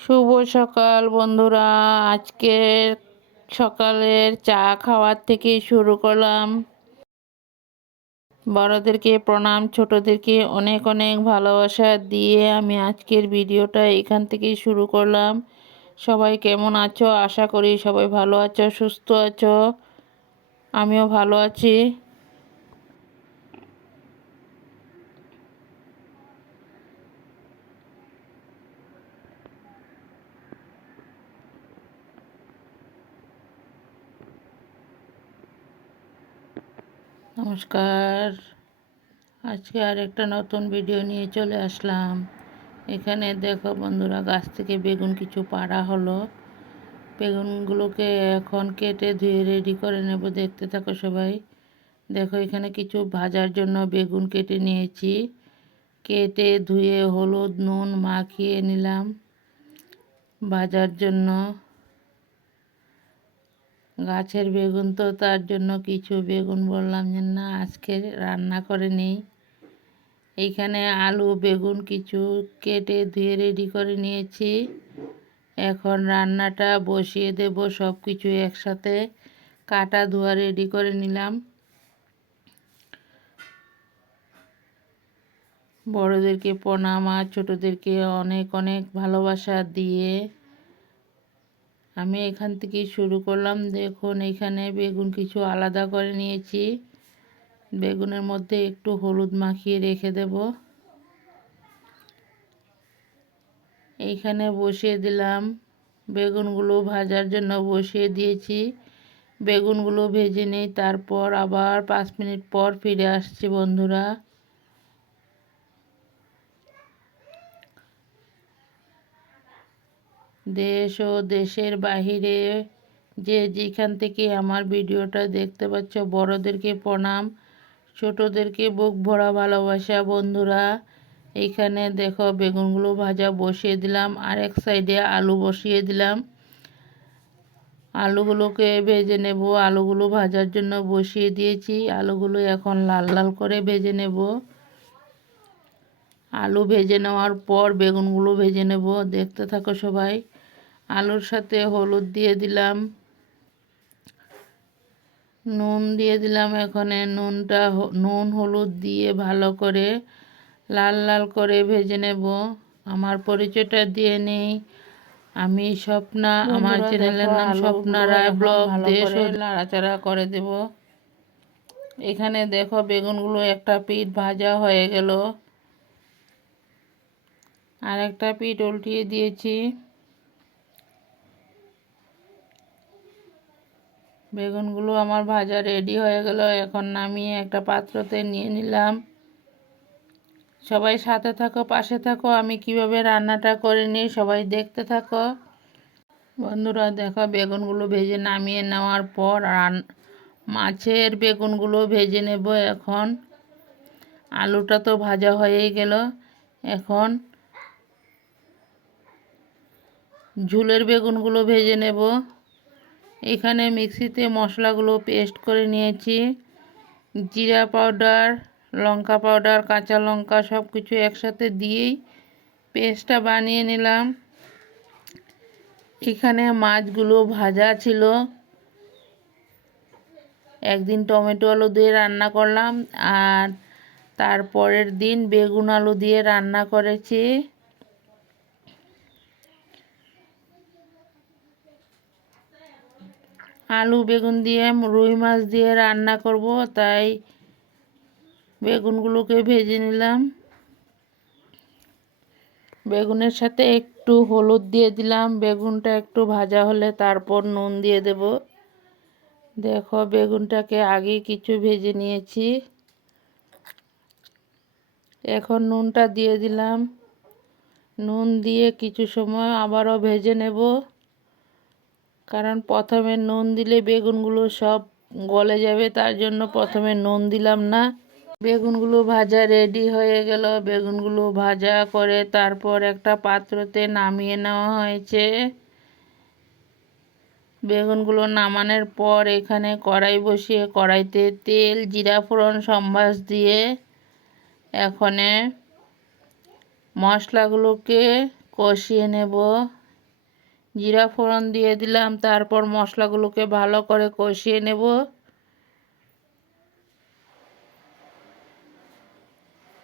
শুভ সকাল বন্ধুরা। আজকে সকালের চা খাওয়ার থেকে শুরু করলাম। বড়দেরকে প্রণাম, ছোটদেরকে অনেক অনেক ভালোবাসা দিয়ে আমি আজকের ভিডিওটা এখান থেকেই শুরু করলাম। সবাই কেমন আছো? আশা করি সবাই ভালো আছো, সুস্থ আছো। আমিও ভালো আছি। নমস্কার। আজকে আর একটা নতুন ভিডিও নিয়ে চলে আসলাম। এখানে দেখো বন্ধুরা, গাছ থেকে বেগুন কিছু পাড়া হলো। বেগুনগুলোকে এখন কেটে ধুয়ে রেডি করে নেব। দেখতে থাকো সবাই। দেখো এখানে কিছু ভাজার জন্য বেগুন কেটে নিয়েছি। কেটে ধুয়ে হলুদ নুন মাখিয়ে নিলাম ভাজার জন্য। গাছের বেগুন তো, তার জন্য কিছু বেগুন বললাম যে না আজকে রান্না করে নেই। এইখানে আলু বেগুন কিছু কেটে ধুয়ে রেডি করে নিয়েছি। এখন রান্নাটা বসিয়ে দেব। সব কিছু একসাথে কাটা ধোয়া রেডি করে নিলাম। বড়দেরকে প্রণাম আর ছোটদেরকে অনেক অনেক ভালোবাসা দিয়ে আমি এখান থেকে শুরু করলাম। দেখুন এখানে বেগুন কিছু আলাদা করে নিয়েছি। বেগুনের মধ্যে একটু হলুদ মাখিয়ে রেখে দেব। এইখানে বসিয়ে দিলাম। বেগুনগুলো ভাজার জন্য বসিয়ে দিয়েছি। বেগুনগুলো ভেজে নেই, তারপর আবার 5 মিনিট পর ফিরে আসছি বন্ধুরা। দেশ ও দেশের বাহিরে যে যেখান থেকে আমার ভিডিওটা দেখতে পাচ্ছ, বড়দেরকে প্রণাম, ছোটদেরকে বুক ভরা ভালোবাসা বন্ধুরা। এইখানে দেখো বেগুনগুলো ভাজা বসিয়ে দিলাম। আর এক সাইডে আলু বসিয়ে দিলাম। আলুগুলোকে ভেজে নেব। আলুগুলো ভাজার জন্য বসিয়ে দিয়েছি। আলুগুলো এখন লাল লাল করে ভেজে নেব। আলু ভেজে নেওয়ার পর বেগুনগুলো ভেজে নেব। দেখতে থাকো সবাই। আলুর সাথে হলুদ দিয়ে দিলাম, নুন দিয়ে দিলাম। এখানে নুন হলুদ দিয়ে ভালো করে লাল লাল করে ভেজে নেব। আমার পরিচয়টা দিয়ে নেই। আমি স্বপ্না, আমার চ্যানেলের নাম স্বপ্না রায় ব্লগ। দেশ ও নাড়াচাড়া করে দেব। এখানে দেখো বেগুনগুলো একটা পিঠ ভাজা হয়ে গেল, আর একটা পিঠ উল্টিয়ে দিয়েছি। বেগুনগুলো আমার ভাজা রেডি হয়ে গেল। এখন নামিয়ে একটা পাত্রতে নিয়ে নিলাম। সবাই সাথে থাকো, পাশে থাকো, আমি কিভাবে রান্নাটা করে নিই সবাই দেখতে থাকো বন্ধুরা। দেখো বেগুনগুলো ভেজে নামিয়ে নেওয়ার পর মাছের বেগুনগুলো ভেজে নেব। এখন আলুটা তো ভাজা হয়েই গেল। এখন ঝুলের বেগুনগুলো ভেজে নেব। এখানে মিক্সিতে মশলাগুলো পেস্ট করে নিয়েছি। জিরা পাউডার, লঙ্কা পাউডার, কাঁচা লঙ্কা সব কিছু একসাথে দিয়েই পেস্টটা বানিয়ে নিলাম। এখানে মাছগুলো ভাজা ছিল। একদিন টমেটো আলু দিয়ে রান্না করলাম, আর তারপরের দিন বেগুন আলু দিয়ে রান্না করেছি। আলু বেগুন দিয়ে রুই মাছ দিয়ে রান্না করব, তাই বেগুনগুলোকে ভেজে নিলাম। বেগুনের সাথে একটু হলুদ দিয়ে দিলাম। বেগুনটা একটু ভাজা হলে তারপর নুন দিয়ে দেব। দেখো বেগুনটাকে আগে কিছু ভেজে নিয়েছি। এখন নুনটা দিয়ে দিলাম। নুন দিয়ে কিছু সময় আবারও ভেজে নেব, কারণ প্রথমে নুন দিলে বেগুনগুলো সব গলে যাবে, তার জন্য প্রথমে নুন দিলাম না। বেগুনগুলো ভাজা রেডি হয়ে গেল। বেগুনগুলো ভাজা করে তারপর একটা পাত্রতে নামিয়ে নেওয়া হয়েছে। বেগুনগুলো নামানোর পর এখানে কড়াই বসিয়ে কড়াইতে তেল জিরা ফোড়ন সম্বাস দিয়ে এখানে মশলাগুলোকে কষিয়ে নেব। জিরা ফোড়ন দিয়ে দিলাম। তারপর মশলাগুলোকে ভালো করে কষিয়ে নেব।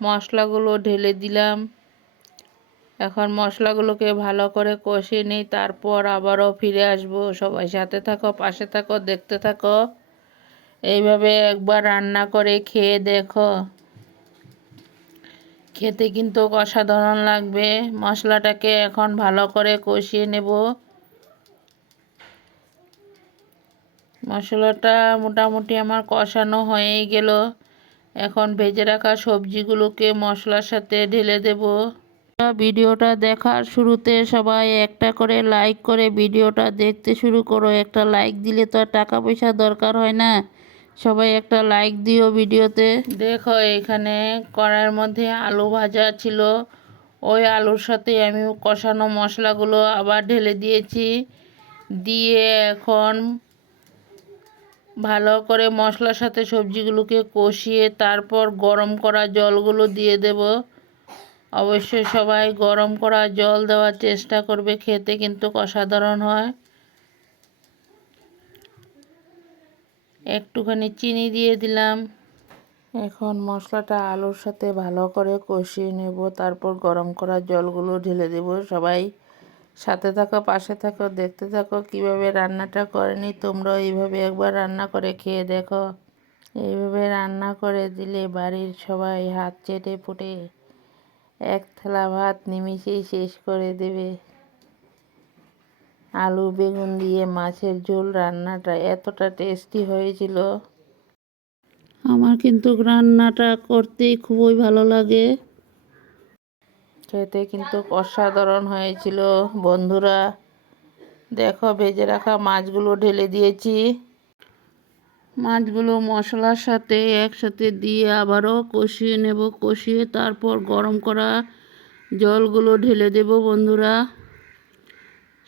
মশলাগুলো ঢেলে দিলাম। এখন মশলাগুলোকে ভালো করে কষিয়ে নিই, তারপর আবারও ফিরে আসব। সবাই সাথে থাকো, পাশে থাকো, দেখতে থাকো। এইভাবে একবার রান্না করে খেয়ে দেখো, খেতে কিন্তু অসাধারণ লাগবে। মশলাটাকে এখন ভালো করে কষিয়ে নেব। মশলাটা মোটামুটি আমার কষানো হয়েই গেল। এখন ভেজে রাখা সবজিগুলোকে মশলার সাথে ঢেলে দেব। ভিডিওটা দেখার শুরুতে সবাই একটা করে লাইক করে ভিডিওটা দেখতে শুরু করো। একটা লাইক দিলে তো আর টাকা পয়সা দরকার হয় না, সবাই একটা লাইক দিও ভিডিওতে। দেখো এখানে কড়াইয়ের মধ্যে আলু ভাজা ছিল, ওই আলুর সাথে আমি কষানো মশলাগুলো আবার ঢেলে দিয়েছি। দিয়ে এখন ভালো করে মশলার সাথে সবজিগুলোকে কষিয়ে তারপর গরম করা জলগুলো দিয়ে দেব। অবশ্যই সবাই গরম করা জল দেওয়ার চেষ্টা করবে, খেতে কিন্তু অসাধারণ হয়। একটুখানি চিনি দিয়ে দিলাম। এখন মশলাটা আলুর সাথে ভালো করে কষিয়ে নেব, তারপর গরম করা জলগুলো ঢেলে দেব। সবাই সাথে থাকো, পাশে থাকো, দেখতে থাকো কিভাবে রান্নাটা করে নিই। তোমরাও এইভাবে একবার রান্না করে খেয়ে দেখো। এইভাবে রান্না করে দিলে বাড়ির সবাই হাত চেটে পুটে এক থালা ভাত নিমিষেই শেষ করে দেবে। আলু বেগুন দিয়ে মাছের ঝোল রান্নাটা এতটা টেস্টি হয়েছিল। আমার কিন্তু রান্নাটা করতেই খুবই ভালো লাগে, খেতে কিন্তু অসাধারণ হয়েছিল। বন্ধুরা দেখো, ভেজে রাখা মাছগুলো ঢেলে দিয়েছি। মাছগুলো মশলার সাথে একসাথে দিয়ে আবারও কষিয়ে নেব। কষিয়ে তারপর গরম করা জলগুলো ঢেলে দেব। বন্ধুরা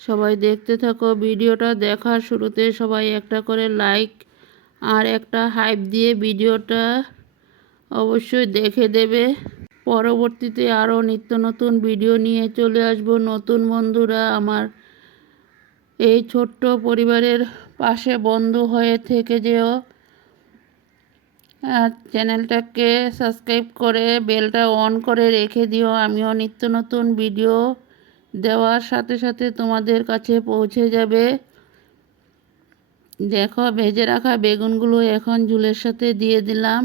সবাই দেখতে থাকো। ভিডিওটা দেখার শুরুতে সবাই একটা করে লাইক আর একটা হাইপ দিয়ে ভিডিওটা অবশ্যই দেখে দেবে। পরবর্তীতে আরও নিত্য নতুন ভিডিও নিয়ে চলে আসব। নতুন বন্ধুরা আমার এই ছোট্ট পরিবারের পাশে বন্ধু হয়ে থেকে যেও। চ্যানেলটাকে সাবস্ক্রাইব করে বেলটা অন করে রেখে দিও। আমিও নিত্য নতুন ভিডিও দেওয়ার সাথে সাথে তোমাদের কাছে পৌঁছে যাবে। দেখো ভেজে রাখা বেগুনগুলো এখন ঝুলের সাথে দিয়ে দিলাম,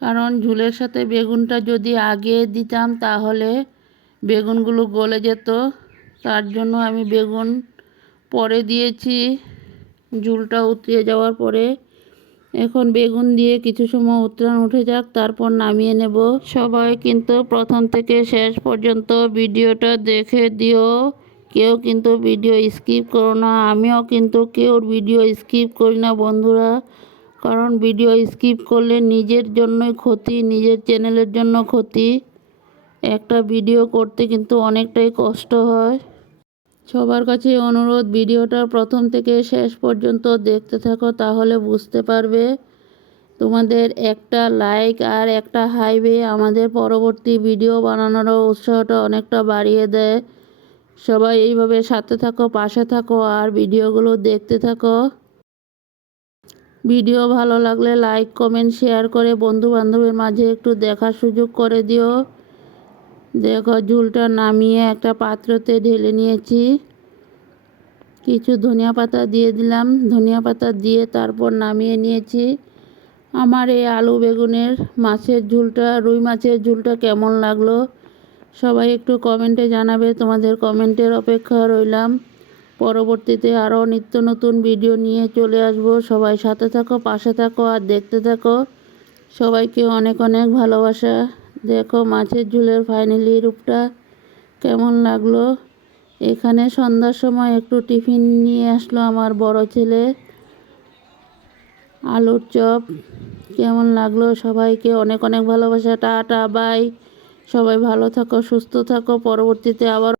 কারণ ঝুলের সাথে বেগুনটা যদি আগে দিতাম তাহলে বেগুনগুলো গলে যেত। তার জন্য আমি বেগুন পরে দিয়েছি, ঝুলটা উতরিয়ে যাওয়ার পরে। এখন বেগুন দিয়ে কিছু সময় উতরান উঠে যাক, তারপর নামিয়ে নেব। সবাই কিন্তু প্রথম থেকে শেষ পর্যন্ত ভিডিওটা দেখে দিও, কেউ কিন্তু ভিডিও স্কিপ করো না। আমিও কিন্তু কেউ ভিডিও স্কিপ করি না বন্ধুরা, কারণ ভিডিও স্কিপ করলে নিজের জন্যই ক্ষতি, নিজের চ্যানেলের জন্য ক্ষতি। একটা ভিডিও করতে কিন্তু অনেকটাই কষ্ট হয়। সবার কাছে অনুরোধ, ভিডিওটা প্রথম থেকে শেষ পর্যন্ত দেখতে থাকো, তাহলে বুঝতে পারবে। তোমাদের একটা লাইক আর একটা হাইপে আমাদের পরবর্তী ভিডিও বানানোরও উৎসাহটা অনেকটা বাড়িয়ে দেয়। সবাই এইভাবে সাথে থাকো, পাশে থাকো আর ভিডিওগুলো দেখতে থাকো। ভিডিও ভালো লাগলে লাইক কমেন্ট শেয়ার করে বন্ধু বান্ধবের মাঝে একটু দেখার সুযোগ করে দিও। দেখো ঝুলটা নামিয়ে একটা পাত্রতে ঢেলে নিয়েছি। কিছু ধনিয়া পাতা দিয়ে দিলাম, ধনিয়া পাতা দিয়ে তারপর নামিয়ে নিয়েছি। আমার এই আলু বেগুনের মাছের ঝুলটা, রুই মাছের ঝুলটা কেমন লাগলো সবাই একটু কমেন্টে জানাবে। তোমাদের কমেন্টের অপেক্ষা রইলাম। পরবর্তীতে আরও নিত্য নতুন ভিডিও নিয়ে চলে আসব। সবাই সাথে থাকো, পাশে থাকো আর দেখতে থাকো। সবাইকে অনেক অনেক ভালোবাসা। দেখো মাছের ঝোলের ফাইনালি রূপটা কেমন লাগলো। এখানে সন্ধ্যার সময় একটু টিফিন নিয়ে আসলো আমার বড় ছেলে, আলুর চপ। কেমন লাগলো সবাইকে অনেক অনেক ভালোবাসা। Tata bye. সবাই ভালো থাকো, সুস্থ থাকো। পরবর্তীতে আবার